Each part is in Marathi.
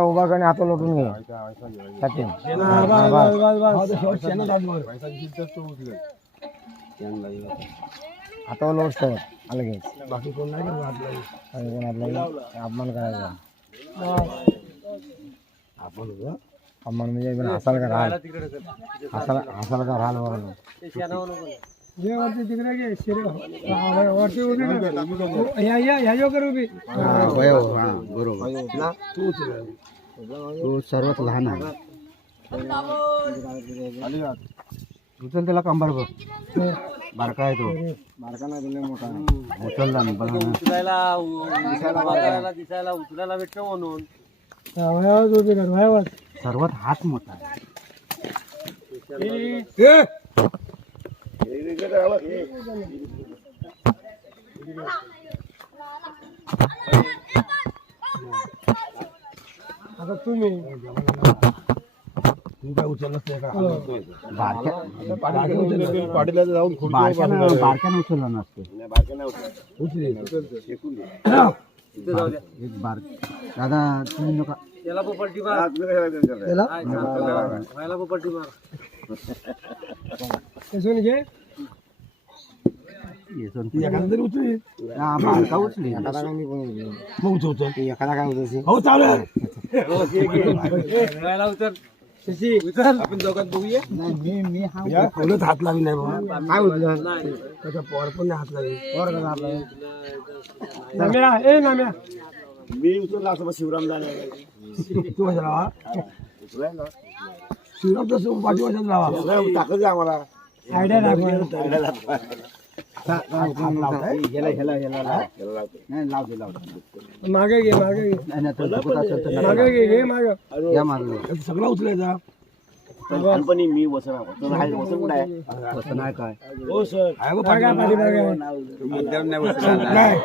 उभा करणे आता लोटून घे सचिन हातावर लोट आलं अलगेच बाकी कोण नाही कोण आपल्याला अपमान करायचा. आपण अपमान म्हणजे एकदम हसाल का राहाल? हसाल हसाल का राहाल बघा जे वरती तिकडे घे, शिरे. हा, वरती उभी कर. या या ह्या जो कर उभी बरोबर तू उचल. तो सर्वात लहान आहे उचल त्याला कंबर बघ बारका आहे तो बारका नाही तुला मोठा आहे उचलला नाही पण हा, वयावर उभी कर वयावर. सर्वात हात मोठा आहे ए! आता तुम्ही. पाडीला जाऊन बारक्यानं उचलला नसते उचली एक बार दादा तुम्ही नका त्याला कसून घे ती एखादा तरी उचली मग एखादा काय हो शशी आपण दोघात बघूया. नाही मी मी हा या खोलत हात लावी नाही बाबा. काय उचल. त्याचा पोर पण हात लावी. वर कसा आपला नाम्या ए नाम्या. मी उचलला असं शिवराम झाले तू कशा लावा शिवराम तसं पाठीवाशात लावा टाकत जा आम्हाला. आयडिया दाखवा. मागे घे मागे घे. मागे घे मागे. सगळं उचलायचा. लहानपणी मी वसन वसन आहे वसन कुठे? आहे तसं नाही काय? हो सर. आहे. नाही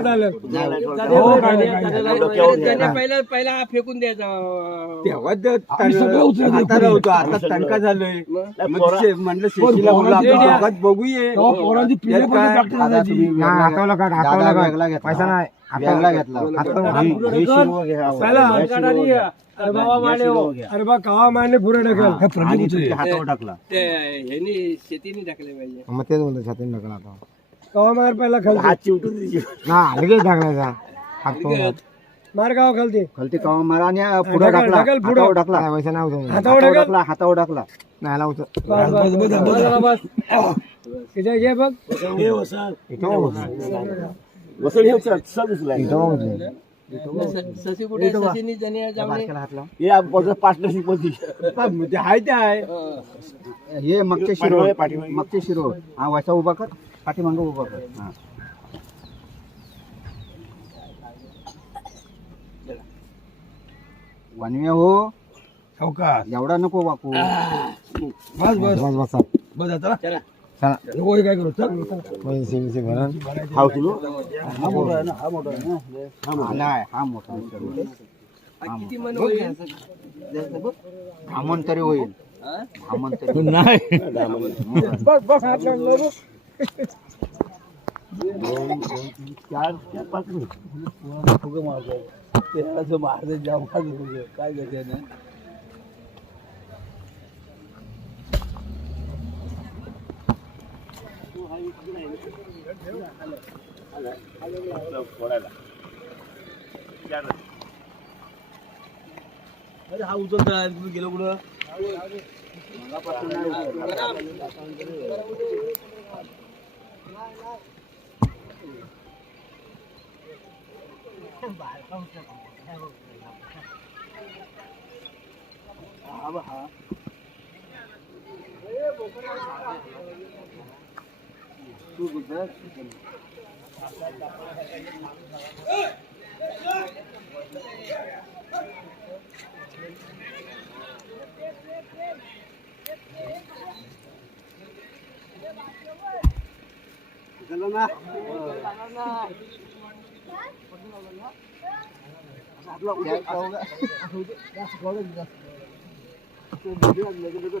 सगळं. हो हो. पहिला पहिला फेकून द्यायचा. आम्ही सगळं उचलायचं आता तणका झालोय. म्हणलं शेतीला बोलू बघूये. तेव्हा पोरांची पिढी पण practice असायची. हातावला काढ हातावला काढ पैसा नाही. घेतला. पहिला अरे बाबा माने हो. अरे बा कावा माने पुढे ढकल. हे. प्रदीप उचले. हातावर टाकला ते ह्यानी शेतीने टाकले पाहिजे. मग तेच म्हणतो छातीन ढकला आता कावा मार पहिला खालती हात चिवटून. हा लगेच टाकलायचा मार कावा खालती. खालती कावा मारा आणि पुढे ढकल, टाकला ढकल पुढं. हातावर टाकला उचल हातावर ढकल. टाकला हातावर टाकला नाही लावतो बस, बस, बस, बस, बस. इथे घे बघ. इथं वसन हे सर उचलाय. ससी कुठे ससीनी जने जाऊन बारक्याला हात लाव. हे पार्टनरशिपमध्ये हे मगचे शिरो. मगचे शिरो हा वैसा उभा कर. पाठीमाग उभा कर. हा. वनव्या हो. सावकाश. एवढा नको वाकू. बस बस. बस बस बस. आता. चला. हे काय करू? चल पैसे बिसे भरण हा उचलू हा मोठा आहे ना हा मोठा आहे ना? हा नाही हा मोठा आहे. सर्व. किती मन होईल? भामण तरी होईल. भामण तरी बस बस हात लागला बघ. चार चार पाच मिनिट. काय करते ना अरे हा उचलता तुम्ही गेलो कुठं हा हा to Gujarat. चलो ना आप लोग क्या होगा दस कॉलेज दस तो वीडियो लगे लगे